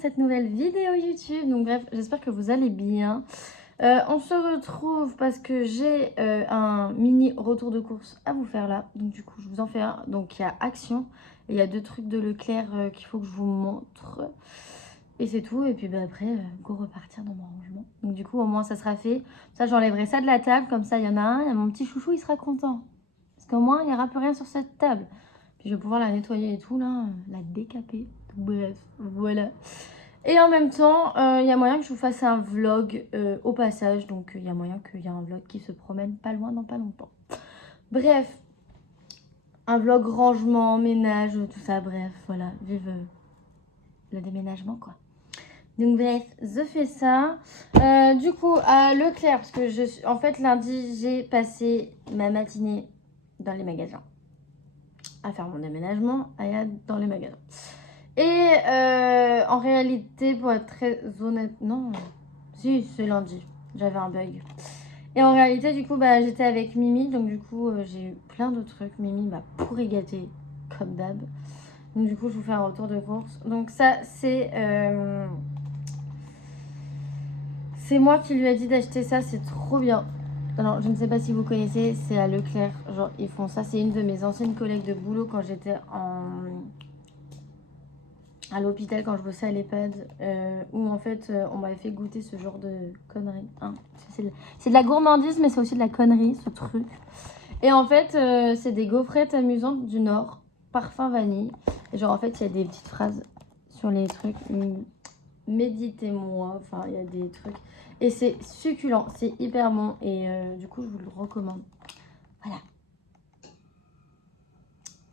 cette nouvelle vidéo YouTube. Donc bref, j'espère que vous allez bien. On se retrouve parce que j'ai un mini retour de course à vous faire là. Donc du coup, je vous en fais un. Donc il y a Action et il y a 2 trucs de Leclerc qu'il faut que je vous montre. Et c'est tout. Et puis bah, après, go repartir dans mon rangement. Donc du coup, au moins ça sera fait. Ça, j'enlèverai ça de la table. Comme ça, il y en a un. Il y a mon petit chouchou, il sera content. Parce qu'au moins, il n'y aura plus rien sur cette table. Puis je vais pouvoir la nettoyer et tout là, la décaper. Bref, voilà. Et en même temps, il y a moyen que je vous fasse un vlog au passage. Donc il y a moyen qu'il y ait un vlog qui se promène pas loin dans pas longtemps. Bref, un vlog rangement, ménage, tout ça. Bref, voilà, vive le déménagement quoi. Donc bref, je fais ça. Du coup, à Leclerc, parce que en fait lundi, j'ai passé ma matinée dans les magasins à faire mon déménagement dans les magasins. Et en réalité, pour être très honnête, non, si, c'est lundi, j'avais un bug. Et en réalité, du coup, bah, j'étais avec Mimi, donc du coup, j'ai eu plein de trucs. Mimi m'a pourri gâté, comme d'hab. Donc du coup, je vous fais un retour de course. Donc ça, c'est moi qui lui ai dit d'acheter ça, c'est trop bien. Alors, je ne sais pas si vous connaissez, c'est à Leclerc. Genre, ils font ça. C'est une de mes anciennes collègues de boulot quand j'étais à l'hôpital, quand je bossais à l'EHPAD, où en fait, on m'avait fait goûter ce genre de conneries. Hein. C'est de la gourmandise, mais c'est aussi de la connerie, ce truc. Et en fait, c'est des gaufrettes amusantes du Nord, parfum vanille. Et genre, en fait, il y a des petites phrases sur les trucs. Méditez-moi. Enfin, il y a des trucs. Et c'est succulent, c'est hyper bon. Et du coup, je vous le recommande.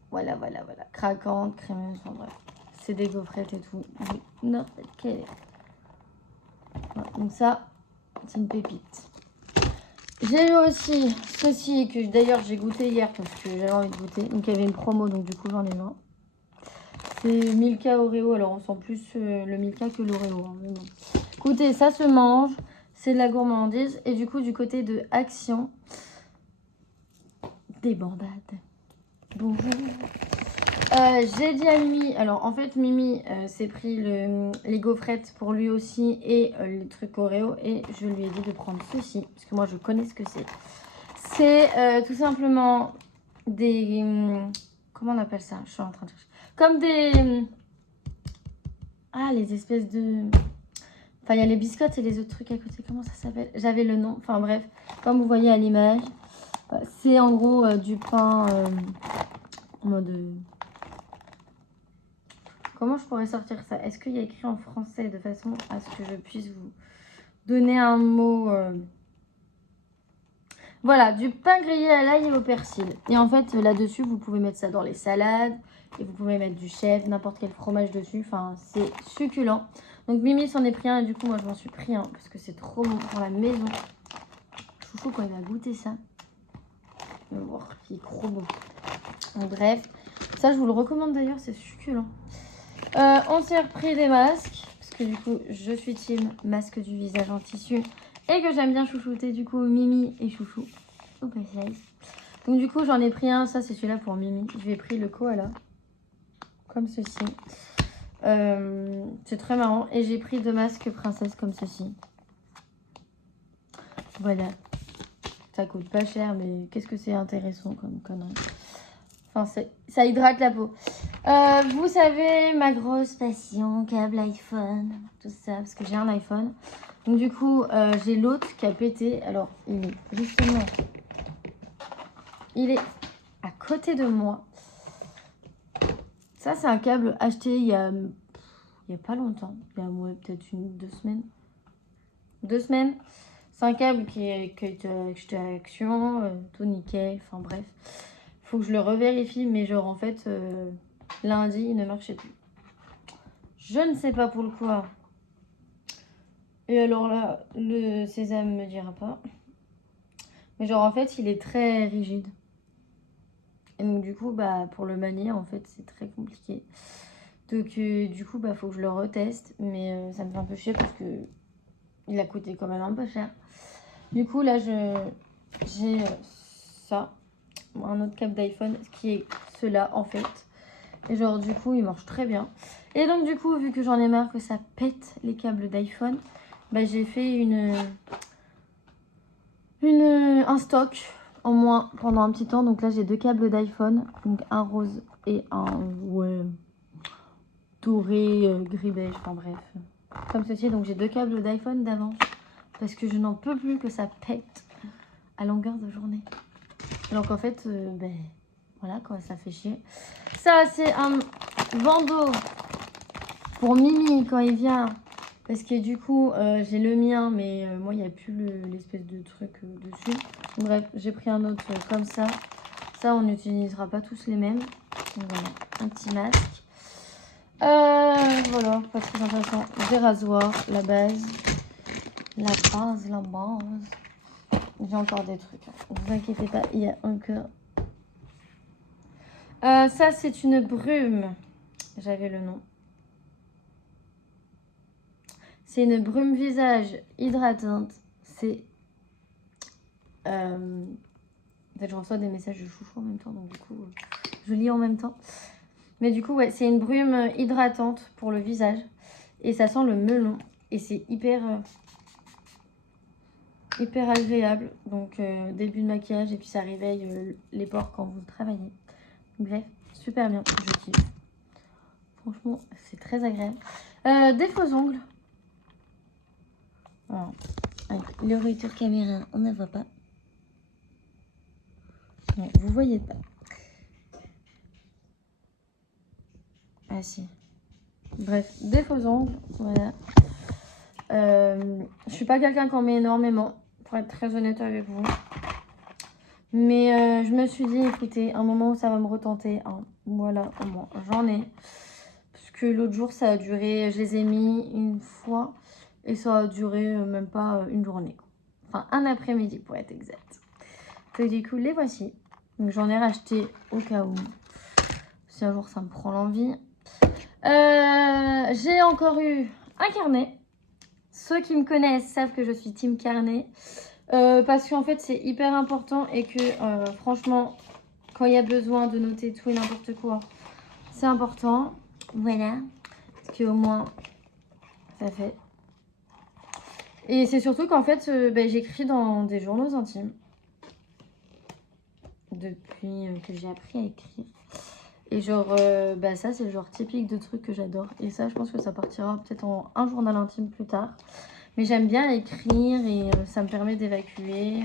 Voilà. Voilà. Craquante, crémeuse, enfin bref. C'est des gaufrettes et tout. N'importe quelle. Voilà, donc ça, c'est une pépite. J'ai eu aussi ceci que d'ailleurs j'ai goûté hier parce que j'avais envie de goûter. Donc il y avait une promo, donc du coup j'en ai marre. C'est Milka Oreo. Alors on sent plus le Milka que l'Oreo. Hein, mais bon. Écoutez, ça se mange. C'est de la gourmandise. Et du coup, du côté de Action, des bandades. Bonjour. J'ai dit à Mimi, alors en fait Mimi s'est pris les gaufrettes pour lui aussi et les trucs Oreo, et je lui ai dit de prendre ceci parce que moi je connais ce que c'est. C'est tout simplement des, comment on appelle ça? Je suis en train de chercher. Comme des, les espèces de, enfin il y a les biscottes et les autres trucs à côté, comment ça s'appelle? J'avais le nom, enfin bref, comme vous voyez à l'image, c'est en gros du pain en mode... Comment je pourrais sortir ça? Est-ce qu'il y a écrit en français de façon à ce que je puisse vous donner un mot Voilà, du pain grillé à l'ail et au persil. Et en fait, là-dessus, vous pouvez mettre ça dans les salades. Et vous pouvez mettre du chèvre, n'importe quel fromage dessus. Enfin, c'est succulent. Donc Mimi s'en est pris un et du coup, moi, je m'en suis pris un. Parce que c'est trop bon pour la maison. Chouchou, quand il va goûter ça. Oh, il est trop bon. Donc, bref, ça, je vous le recommande d'ailleurs, c'est succulent. On s'est repris des masques, parce que du coup, je suis team masque du visage en tissu et que j'aime bien chouchouter, du coup, Mimi et Chouchou au passage. Donc du coup, j'en ai pris un, ça c'est celui-là pour Mimi. Je lui ai pris le koala, comme ceci. C'est très marrant. Et j'ai pris 2 masques princesse comme ceci. Voilà. Ça coûte pas cher, mais qu'est-ce que c'est intéressant comme connerie. Enfin, ça hydrate la peau. Vous savez, ma grosse passion, câble iPhone, tout ça, parce que j'ai un iPhone. Donc du coup, j'ai l'autre qui a pété. Alors, il est justement... Il est à côté de moi. Ça, c'est un câble acheté il y a pas longtemps. Il y a peut-être 2 semaines. 2 semaines. C'est un câble qui est acheté à Action, tout nickel, enfin bref. Faut que je le revérifie, mais genre en fait, lundi, il ne marchait plus. Je ne sais pas pourquoi. Et alors là, le sésame me dira pas. Mais genre en fait, il est très rigide. Et donc du coup, bah pour le manier, en fait, c'est très compliqué. Donc du coup, bah faut que je le reteste. Mais ça me fait un peu chier parce que il a coûté quand même un peu cher. Du coup, là, j'ai ça. Un autre câble d'iPhone, qui est cela en fait. Et genre du coup il marche très bien. Et donc du coup, vu que j'en ai marre que ça pète les câbles d'iPhone, bah, j'ai fait un stock en moins pendant un petit temps. Donc là, j'ai 2 câbles d'iPhone, donc un rose et un doré, gris beige, enfin bref, comme ceci. Donc j'ai 2 câbles d'iPhone d'avance parce que je n'en peux plus que ça pète à longueur de journée. Donc en fait, ben voilà quoi, ça fait chier. Ça, c'est un bandeau pour Mimi quand il vient. Parce que du coup, j'ai le mien, mais moi, il n'y a plus l'espèce de truc dessus. Bref, j'ai pris un autre comme ça. Ça, on n'utilisera pas tous les mêmes. Donc voilà, un petit masque. Voilà, pas très intéressant. Des rasoirs, la base. La base. J'ai encore des trucs. Ne vous inquiétez pas, il y a encore... ça, c'est une brume. J'avais le nom. C'est une brume visage hydratante. C'est... En fait, je reçois des messages de chouchou en même temps, donc du coup, je lis en même temps. Mais du coup, ouais, c'est une brume hydratante pour le visage. Et ça sent le melon. Et c'est hyper agréable. Donc, début de maquillage. Et puis, ça réveille les pores quand vous travaillez. Bref, super bien. Je kiffe. Franchement, c'est très agréable. Des faux ongles. Alors, avec le retour caméra, on ne voit pas. Ouais, vous voyez pas. Ah si. Bref, des faux ongles. Voilà. Je suis pas quelqu'un qui en met énormément, pour être très honnête avec vous. Mais je me suis dit, écoutez, un moment où ça va me retenter. Hein. Voilà, au moins, j'en ai. Parce que l'autre jour, ça a duré, je les ai mis une fois. Et ça a duré même pas une journée. Enfin, un après-midi pour être exact. Donc du coup, les voici. Donc j'en ai racheté au cas où. Si un jour ça me prend l'envie. J'ai encore eu un carnet. Ceux qui me connaissent savent que je suis team carnet. Parce qu'en fait, c'est hyper important et que franchement, quand il y a besoin de noter tout et n'importe quoi, c'est important. Voilà. Parce qu'au moins, ça fait. Et c'est surtout qu'en fait, j'écris dans des journaux intimes. Depuis que j'ai appris à écrire. Et genre, ça, c'est le genre typique de truc que j'adore. Et ça, je pense que ça partira peut-être en un journal intime plus tard. Mais j'aime bien écrire et ça me permet d'évacuer.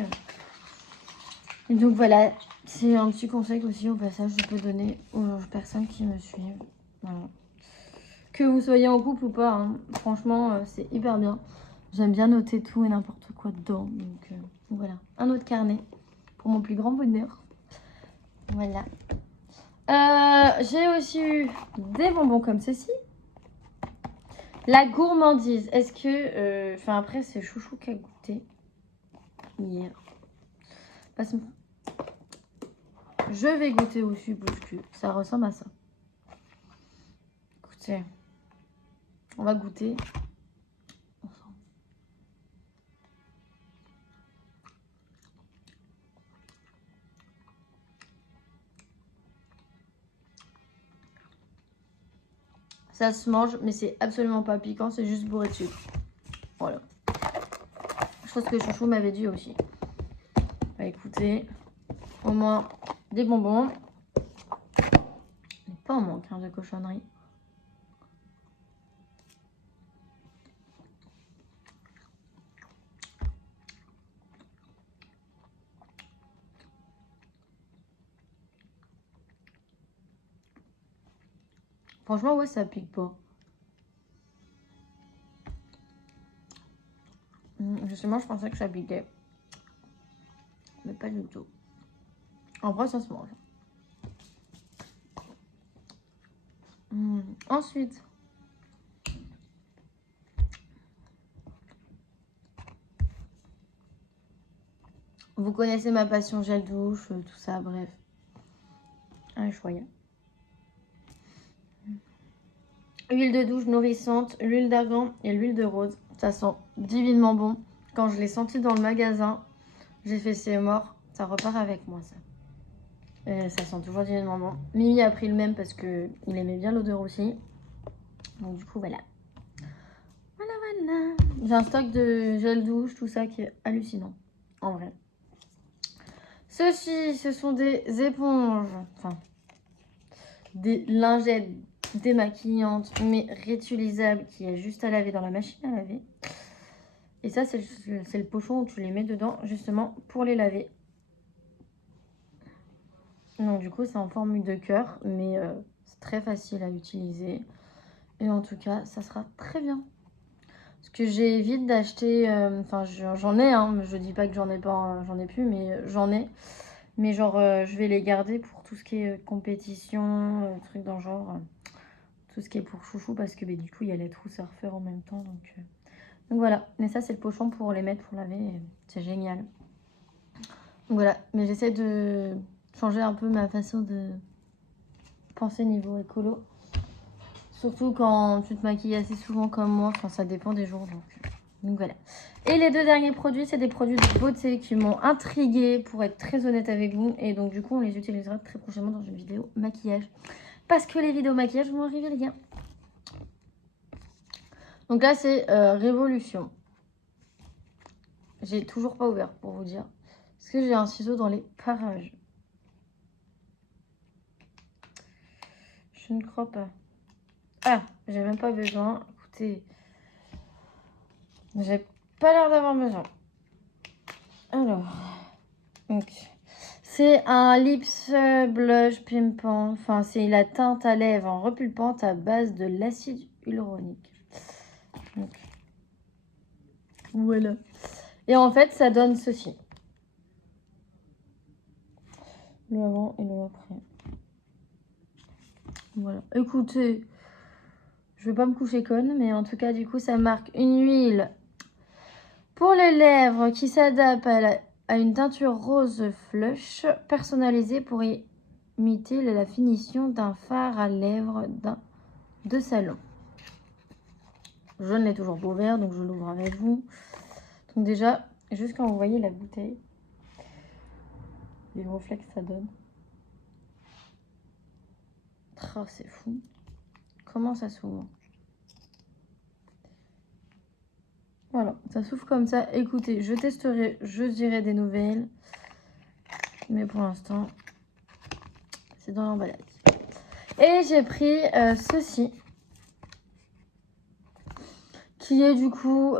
Et donc voilà, c'est un petit conseil aussi au passage je peux donner aux personnes qui me suivent. Voilà. Que vous soyez en couple ou pas, hein, franchement, c'est hyper bien. J'aime bien noter tout et n'importe quoi dedans. Donc voilà, un autre carnet pour mon plus grand bonheur. Voilà. J'ai aussi eu des bonbons comme ceci. La gourmandise. Est-ce que... Enfin, après, c'est Chouchou qui a goûté hier. Parce que je vais goûter aussi parce que ça ressemble à ça. Écoutez, on va goûter. Ça se mange, mais c'est absolument pas piquant, c'est juste bourré de sucre. Voilà. Je pense que Chouchou m'avait dit aussi. Bah écoutez, au moins des bonbons. Mais pas en manque hein, de cochonnerie. Franchement, ouais, ça pique pas. Justement, je pensais que ça piquait. Mais pas du tout. En vrai, ça se mange. Ensuite, vous connaissez ma passion gel douche, tout ça, bref. Incroyable. Huile de douche nourrissante, l'huile d'argan et l'huile de rose. Ça sent divinement bon. Quand je l'ai senti dans le magasin, j'ai fait c'est mort. Ça repart avec moi, ça. Et ça sent toujours divinement bon. Mimi a pris le même parce qu'il aimait bien l'odeur aussi. Donc du coup, voilà. Voilà. J'ai un stock de gel douche, tout ça qui est hallucinant, en vrai. Ceci, ce sont des éponges, enfin, des lingettes démaquillantes, mais réutilisables, qui est juste à laver dans la machine à laver. Et ça, c'est le pochon où tu les mets dedans, justement, pour les laver. Donc du coup, c'est en forme de cœur, mais c'est très facile à utiliser. Et en tout cas, ça sera très bien. Parce que j'évite d'acheter, enfin j'en ai, hein, mais je dis pas que j'en ai pas, j'en ai plus, mais j'en ai. Mais genre, je vais les garder pour tout ce qui est compétition, trucs dans le genre. Tout ce qui est pour chouchou, parce que du coup, il y a les trousses à refaire en même temps. Donc voilà, mais ça, c'est le pochon pour les mettre, pour laver. C'est génial. Donc voilà, mais j'essaie de changer un peu ma façon de penser niveau écolo. Surtout quand tu te maquilles assez souvent comme moi, enfin ça dépend des jours. Donc voilà. Et les deux derniers produits, c'est des produits de beauté qui m'ont intriguée pour être très honnête avec vous. Et donc du coup, on les utilisera très prochainement dans une vidéo maquillage. Parce que les vidéos maquillage vont arriver les gars. Donc là, c'est Révolution. J'ai toujours pas ouvert pour vous dire. Parce que j'ai un ciseau dans les parages. Je ne crois pas. Ah, j'ai même pas besoin. Écoutez, j'ai pas l'air d'avoir besoin. Alors, donc, c'est un lips blush pimpant. Enfin, c'est la teinte à lèvres en repulpante à base de l'acide hyaluronique. Donc, voilà. Et en fait, ça donne ceci. Le avant et le après. Voilà. Écoutez, je vais pas me coucher conne, mais en tout cas, du coup, ça marque une huile pour les lèvres qui s'adapte à une teinture rose flush personnalisée pour imiter la finition d'un fard à lèvres de salon. Je ne l'ai toujours pas ouvert, donc je l'ouvre avec vous. Donc déjà, juste quand vous voyez la bouteille, les reflets que ça donne. Oh, c'est fou. Comment ça s'ouvre? Voilà, ça s'ouvre comme ça. Écoutez, je testerai, je dirai des nouvelles. Mais pour l'instant, c'est dans l'emballage. Et j'ai pris ceci. Qui est du coup,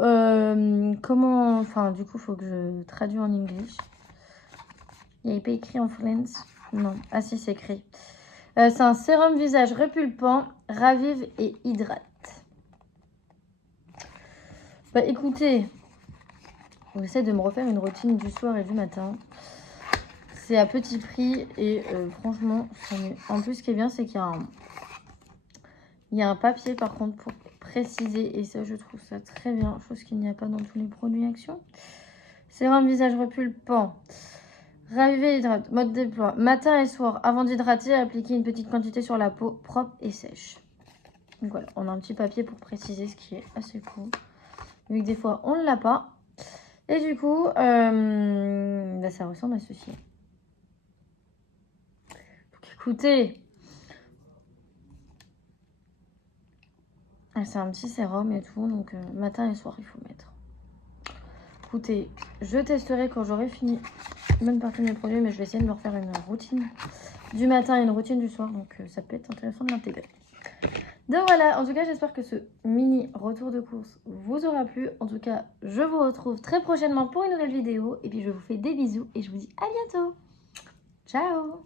comment... Enfin, du coup, il faut que je traduise en anglais. Il n'y a pas écrit en French. Non, ah si, c'est écrit. C'est un sérum visage repulpant, ravive et hydrate. Bah écoutez, j'essaie de me refaire une routine du soir et du matin. C'est à petit prix et franchement, c'est mieux. En plus, ce qui est bien, c'est qu'il y a un papier par contre pour préciser. Et ça, je trouve ça très bien. Chose qu'il n'y a pas dans tous les produits Action. Sérum visage repulpant. Raviver et hydrate. Mode d'emploi. Matin et soir. Avant d'hydrater, appliquer une petite quantité sur la peau propre et sèche. Donc voilà, on a un petit papier pour préciser, ce qui est assez cool. Vu que des fois, on ne l'a pas. Et du coup, bah, ça ressemble à ceci. Donc écoutez. C'est un petit sérum et tout. Donc matin et soir, il faut mettre. Écoutez, je testerai quand j'aurai fini une bonne partie de mes produits, mais je vais essayer de me refaire une routine du matin et une routine du soir, donc ça peut être intéressant de l'intégrer. Donc voilà, en tout cas, j'espère que ce mini retour de course vous aura plu. En tout cas, je vous retrouve très prochainement pour une nouvelle vidéo, et puis je vous fais des bisous, et je vous dis à bientôt. Ciao.